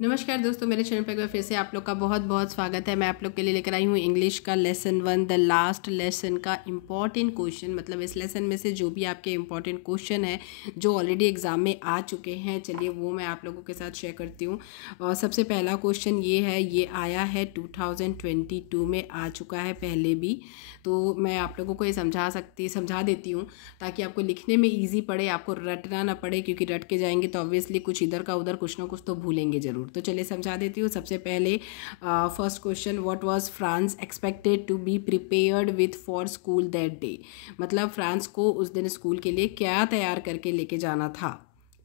नमस्कार दोस्तों, मेरे चैनल पर एक बार फिर से आप लोग का बहुत बहुत स्वागत है। मैं आप लोग के लिए लेकर आई हूँ इंग्लिश का लेसन 1 द लास्ट लेसन का इम्पॉर्टेंट क्वेश्चन। मतलब इस लेसन में से जो भी आपके इम्पॉर्टेंट क्वेश्चन है जो ऑलरेडी एग्जाम में आ चुके हैं, चलिए वो मैं आप लोगों के साथ शेयर करती हूँ। और सबसे पहला क्वेश्चन ये है, ये आया है 2022 में, आ चुका है पहले भी, तो मैं आप लोगों को ये समझा देती हूँ ताकि आपको लिखने में ईजी पड़े, आपको रटना ना पड़े, क्योंकि रट के जाएंगे तो ऑब्वियसली कुछ इधर का उधर कुछ ना कुछ तो भूलेंगे ज़रूर। तो चलिए समझा देती हूँ। सबसे पहले first question, what was France expected to be prepared with for school that day. मतलब फ्रांस को उस दिन स्कूल के लिए क्या तैयार करके लेके जाना था,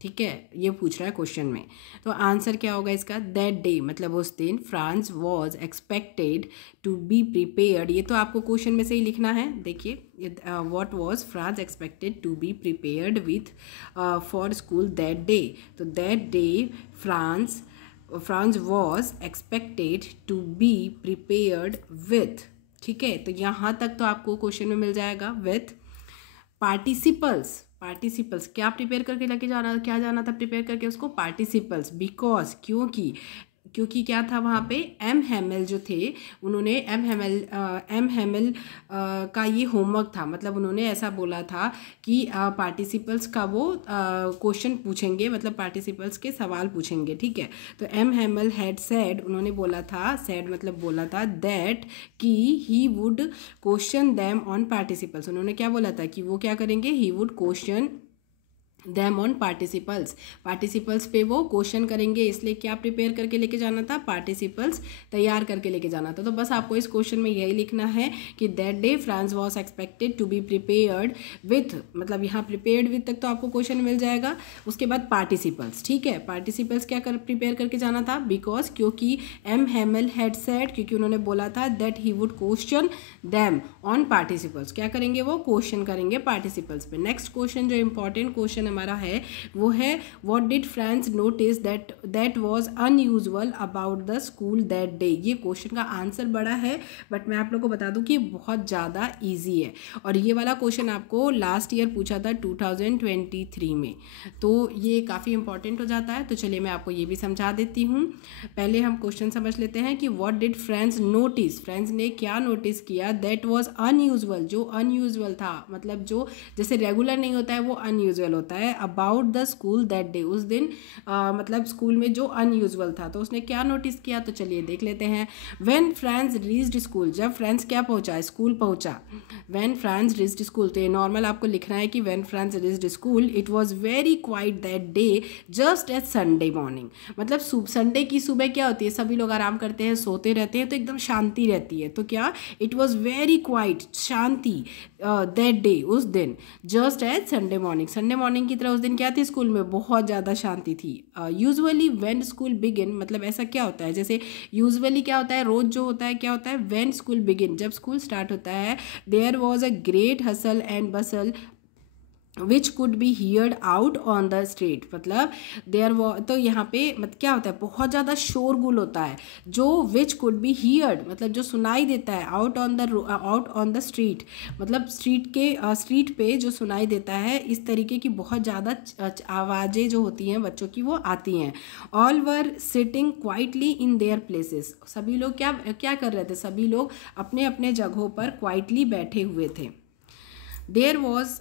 ठीक है, ये पूछ रहा है क्वेश्चन में। तो आंसर क्या होगा इसका, दैट डे, मतलब उस दिन France was expected to be prepared. ये तो आपको क्वेश्चन में से ही लिखना है। देखिए, what was France expected to be prepared with for school that day. तो that day France was expected to be prepared with, ठीक है। तो यहाँ तक तो आपको क्वेश्चन में मिल जाएगा विथ पार्टिसिपल्स क्या प्रिपेयर करके लेके जाना, क्या जाना था प्रिपेयर करके उसको, पार्टिसिपल्स। बिकॉज क्योंकि क्या था वहाँ पे, एम हेमल जो थे उन्होंने एम हेमल का ये होमवर्क था। मतलब उन्होंने ऐसा बोला था कि पार्टिसिपल्स का वो क्वेश्चन पूछेंगे, मतलब पार्टिसिपल्स के सवाल पूछेंगे, ठीक है। तो एम हेमल हैड सेड, उन्होंने बोला था, सेड मतलब बोला था, दैट कि he would question them on participles. उन्होंने क्या बोला था कि वो क्या करेंगे, he would question them on participles पे वो क्वेश्चन करेंगे। इसलिए क्या प्रिपेयर करके लेके जाना था, पार्टिसिपल्स तैयार करके लेके जाना था। तो बस आपको इस क्वेश्चन में यही लिखना है कि that day France was expected to be prepared with, मतलब यहाँ प्रिपेयर्ड विथ तक तो आपको क्वेश्चन मिल जाएगा। उसके बाद पार्टिसिपल्स, ठीक है, पार्टिसिपल्स क्या प्रिपेयर करके जाना था, बिकॉज क्योंकि एम हेमल हैड सेड, क्योंकि उन्होंने बोला था that he would question them on participles. क्या करेंगे वो, क्वेश्चन करेंगे पार्टिसिपल्स पे। नेक्स्ट क्वेश्चन जो इंपॉर्टेंट क्वेश्चन हमारा है वो है, what did France notice that was unusual about the school that day. ये क्वेश्चन का आंसर बड़ा है, बट मैं आप लोगों को बता दूं कि बहुत ज़्यादा इजी है। और ये वाला क्वेश्चन आपको लास्ट ईयर पूछा था 2023 में, तो ये काफ़ी इंपॉर्टेंट हो जाता है। तो चलिए मैं आपको ये भी समझा देती हूँ। पहले हम क्वेश्चन समझ लेते हैं कि what did France notice, France ने क्या नोटिस किया, दैट वाज अनयूजुअल, जो अनयूजुअल था, मतलब जो जैसे रेगुलर नहीं होता है वो अनयूजुअल होता है, about the school that day, उस दिन मतलब स्कूल में जो अनयूजुअल था। तो उसने क्या नोटिस किया, तो चलिए देख लेते हैं। व्हेन फ्रांस रीच्ड स्कूल, जब फ्रांस क्या पहुंचा, स्कूल पहुंचा। व्हेन फ्रांस रीच्ड स्कूल, तो ये नॉर्मल आपको लिखना है कि when France reached school it was very quiet that day just as Sunday morning. मतलब संडे की सुबह क्या होती है, सभी लोग आराम करते हैं, सोते रहते हैं, तो एकदम शांति रहती है। तो क्या, it was very quite, Shanti, that day, उस दिन, जस्ट एज संडे मॉर्निंग की तरह उस दिन क्या थी, स्कूल में बहुत ज़्यादा शांति थी। यूजुअली व्हेन स्कूल बिगिन, मतलब ऐसा क्या होता है, जैसे यूजुअली क्या होता है, रोज जो होता है क्या होता है, व्हेन स्कूल बिगिन, जब स्कूल स्टार्ट होता है, there was a great hustle and bustle which could be heard out on the street. मतलब देयर तो यहाँ पे क्या होता है, बहुत ज़्यादा शोरगुल होता है, जो विच कुड बी हियर्ड मतलब जो सुनाई देता है, आउट ऑन द स्ट्रीट, मतलब स्ट्रीट पे जो सुनाई देता है, इस तरीके की बहुत ज़्यादा आवाज़ें जो होती हैं बच्चों की वो आती हैं। All were sitting quietly in their places, सभी लोग क्या कर रहे थे, सभी लोग अपने अपने जगहों पर क्वाइटली बैठे हुए थे। there was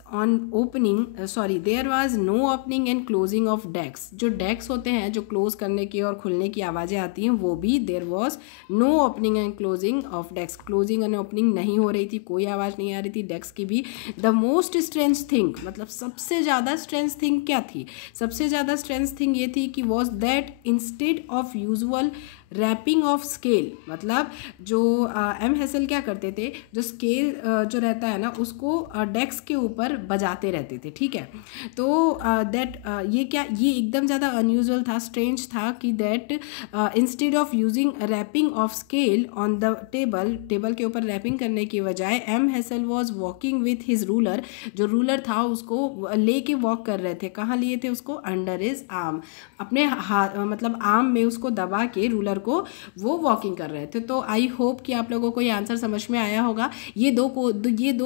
no opening and closing of desks, जो डेस्क होते हैं, जो क्लोज करने की और खुलने की आवाज़ें आती हैं, वो भी there was no opening and closing of desks, closing and opening नहीं हो रही थी, कोई आवाज़ नहीं आ रही थी डेस्क की भी। the most strange thing, मतलब सबसे ज़्यादा स्ट्रेंथ थिंग क्या थी, सबसे ज़्यादा स्ट्रेंथ थिंग ये थी कि was that instead of usual rapping of scale, मतलब जो एम हेसल क्या करते थे, जो स्केल जो रहता है ना उसको डेस्क के ऊपर बजाते रहते थे, ठीक है। तो ये एकदम ज़्यादा अनयूजुअल था, स्ट्रेंज था कि that instead of using rapping of scale on the table के ऊपर रैपिंग करने की बजाय M Hessel was walking with his ruler, जो रूलर था उसको लेके वॉक कर रहे थे। कहाँ लिए थे उसको, अंडर हिज आर्म, अपने हाथ मतलब आर्म में उसको दबा के रूलर को वो वॉकिंग कर रहे थे। तो आई होप कि आप लोगों को ये आंसर समझ में आया होगा। ये दो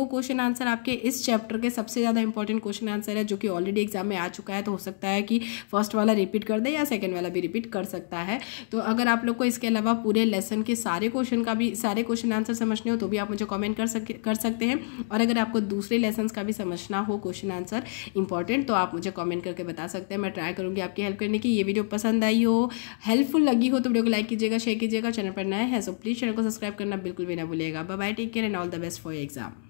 क्वेश्चन आंसर आपके इस चैप्टर के सबसे ज़्यादा इंपॉर्टेंट क्वेश्चन आंसर है, जो कि ऑलरेडी एग्जाम में आ चुका है। तो हो सकता है कि फर्स्ट वाला रिपीट कर दे या सेकेंड वाला भी रिपीट कर सकता है। तो अगर आप लोग को इसके अलावा पूरे लेसन के सारे क्वेश्चन आंसर समझने हो तो भी आप मुझे कमेंट कर सकते हैं। और अगर आपको दूसरे लेसन का भी समझना हो क्वेश्चन आंसर इंपॉर्टेंट, तो आप मुझे कमेंट करके बता सकते हैं। मैं ट्राई करूँगी आपकी हेल्प करने की। ये वीडियो पसंद आई हो, हेल्पफुल लगी हो तो वीडियो को लाइक कीजिएगा, शेयर कीजिएगा। चैनल पर नए हैं सो प्लीज़ चैनल को सब्सक्राइब करना बिल्कुल भी ना भूलिएगा। Bye bye, take care and all the best for your exam.